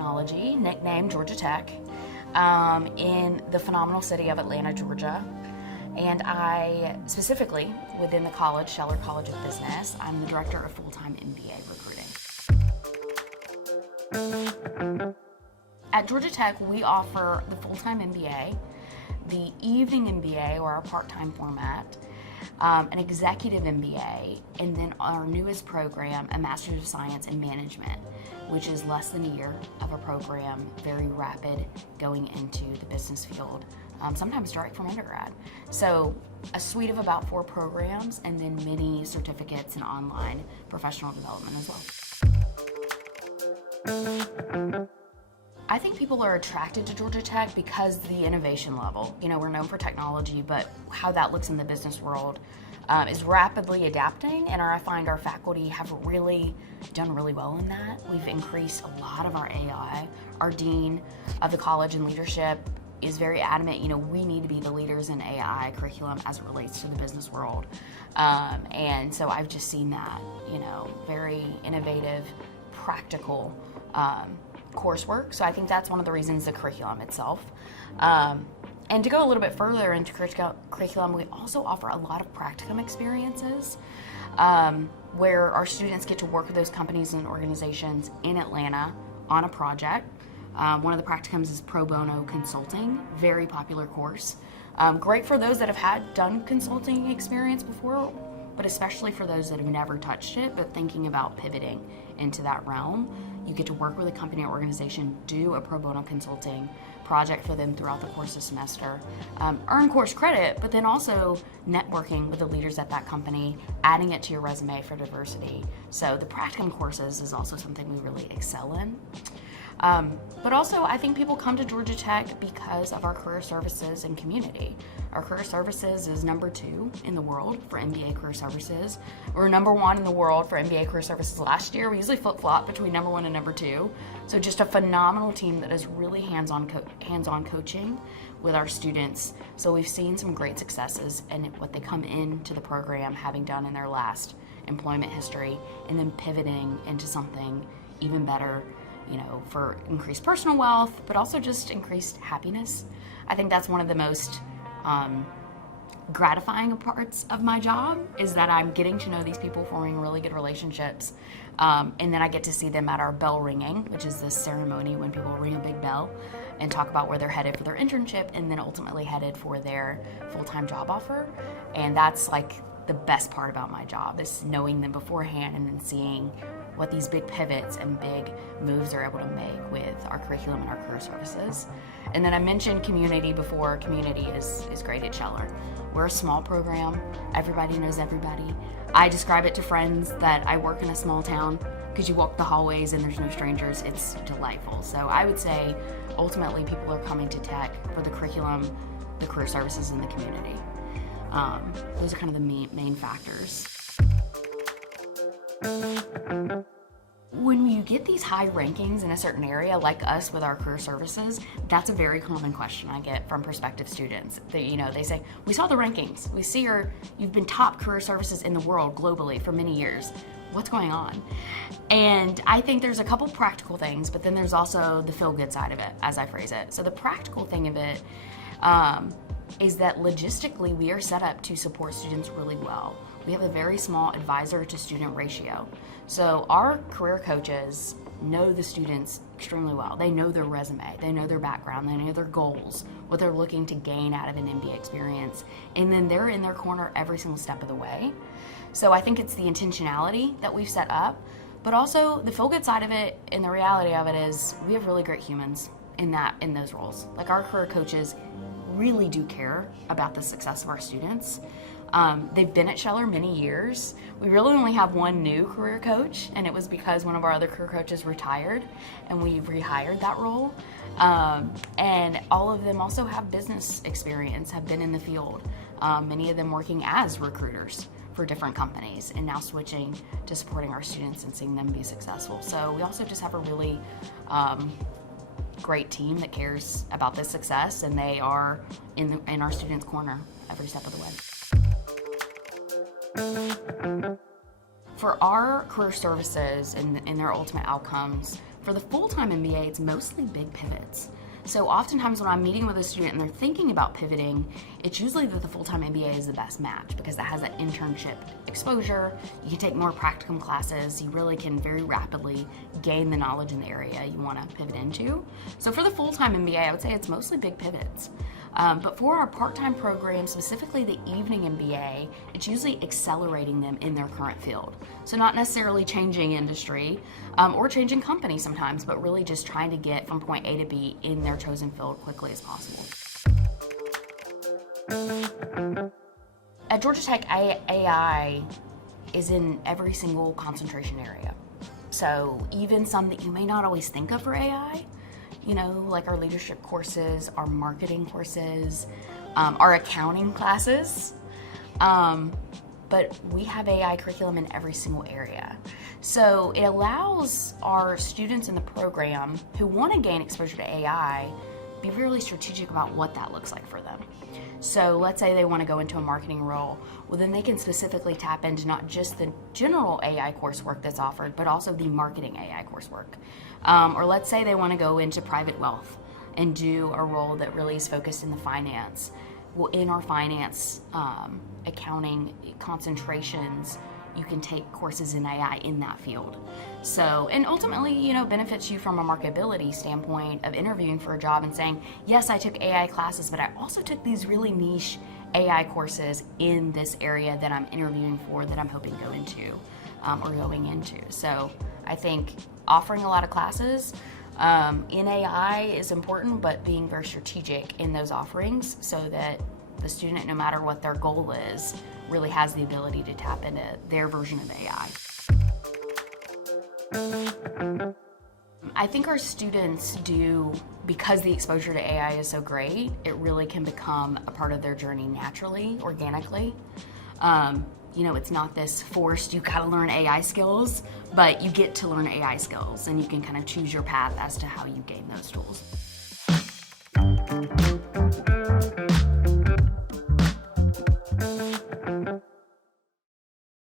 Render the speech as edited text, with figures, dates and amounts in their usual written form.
Technology, nicknamed Georgia Tech, in the phenomenal city of Atlanta, Georgia. And I, specifically within the college, Scheller College of Business, I'm the director of Full-Time MBA Recruiting. At Georgia Tech, we offer the Full-Time MBA, the Evening MBA, or our part-time format, an Executive MBA, and then our newest program, a Master's of Science in Management, which is less than a year of a program, very rapid, going into the business field, sometimes direct from undergrad. So a suite of about 4 programs, and then many certificates and online professional development as well. I think people are attracted to Georgia Tech because the innovation level. You know, we're known for technology, but how that looks in the business world is rapidly adapting, and I find our faculty have really done really well in that. We've increased a lot of our AI. Our dean of the college and leadership is very adamant, you know, we need to be the leaders in AI curriculum as it relates to the business world. And so I've just seen that, you know, very innovative, practical coursework. So I think that's one of the reasons, the curriculum itself. And to go a little bit further into curriculum, we also offer a lot of practicum experiences where our students get to work with those companies and organizations in Atlanta on a project. One of the practicums is pro bono consulting, very popular course. Great for those that have done consulting experience before, but especially for those that have never touched it but thinking about pivoting into that realm. You get to work with a company or organization, do a pro bono consulting project for them throughout the course of the semester, earn course credit, but then also networking with the leaders at that company, adding it to your resume for diversity. So the practicum courses is also something we really excel in. But also, I think people come to Georgia Tech because of our career services and community. Our career services is #2 in the world for MBA career services. We're #1 in the world for MBA career services last year. We usually flip-flop between #1 and #2. So just a phenomenal team that is really hands-on coaching with our students. So we've seen some great successes in what they come into the program having done in their last employment history, and then pivoting into something even better, you know, for increased personal wealth, but also just increased happiness. I think that's one of the most gratifying parts of my job, is that I'm getting to know these people, forming really good relationships, and then I get to see them at our bell ringing, which is this ceremony when people ring a big bell and talk about where they're headed for their internship, and then ultimately headed for their full-time job offer. And that's like the best part about my job, is knowing them beforehand and then seeing what these big pivots and big moves are able to make with our curriculum and our career services. And then I mentioned community before. Community is great at Scheller. We're a small program. Everybody knows everybody. I describe it to friends that I work in a small town because you walk the hallways and there's no strangers. It's delightful. So I would say ultimately people are coming to Tech for the curriculum, the career services, and the community. Those are kind of the main factors. When you get these high rankings in a certain area, like us with our career services, that's a very common question I get from prospective students. They say, we saw the rankings. We see you've been top career services in the world globally for many years. What's going on? And I think there's a couple practical things, but then there's also the feel-good side of it, as I phrase it. So the practical thing of it is that logistically we are set up to support students really well. We have a very small advisor to student ratio. So our career coaches know the students extremely well. They know their resume, they know their background, they know their goals, what they're looking to gain out of an MBA experience, and then they're in their corner every single step of the way. So I think it's the intentionality that we've set up, but also the feel-good side of it, and the reality of it is we have really great humans in those roles. Like, our career coaches really do care about the success of our students. They've been at Scheller many years. We really only have one new career coach, and it was because one of our other career coaches retired and we rehired that role. And all of them also have business experience, have been in the field, many of them working as recruiters for different companies, and now switching to supporting our students and seeing them be successful. So we also just have a really great team that cares about this success, and they are in our students' corner every step of the way. For our career services and their ultimate outcomes, For the full-time MBA, it's mostly big pivots. So oftentimes when I'm meeting with a student and they're thinking about pivoting, it's usually that the full-time MBA is the best match because it has that internship exposure. You can take more practicum classes. You really can very rapidly gain the knowledge in the area you want to pivot into. So for the full-time MBA, I would say it's mostly big pivots. But for our part-time program, specifically the evening MBA, it's usually accelerating them in their current field. So not necessarily changing industry or changing company sometimes, but really just trying to get from point A to B in their chosen field quickly as possible. At Georgia Tech, AI is in every single concentration area. So even some that you may not always think of for AI, like our leadership courses, our marketing courses, our accounting classes. But we have AI curriculum in every single area. So it allows our students in the program who want to gain exposure to AI be really strategic about what that looks like for them. So let's say they want to go into a marketing role, well then they can specifically tap into not just the general AI coursework that's offered, but also the marketing AI coursework. Or let's say they want to go into private wealth and do a role that really is focused in the finance. Well, in our finance accounting concentrations, you can take courses in AI in that field. So, and ultimately, benefits you from a marketability standpoint of interviewing for a job and saying, yes, I took AI classes, but I also took these really niche AI courses in this area that I'm interviewing for, that I'm hoping to go into or going into. So I think offering a lot of classes in AI is important, but being very strategic in those offerings so that the student, no matter what their goal is, really has the ability to tap into their version of AI. I think our students do, because the exposure to AI is so great, it really can become a part of their journey naturally, organically. It's not this forced, you gotta learn AI skills, but you get to learn AI skills and you can kind of choose your path as to how you gain those tools.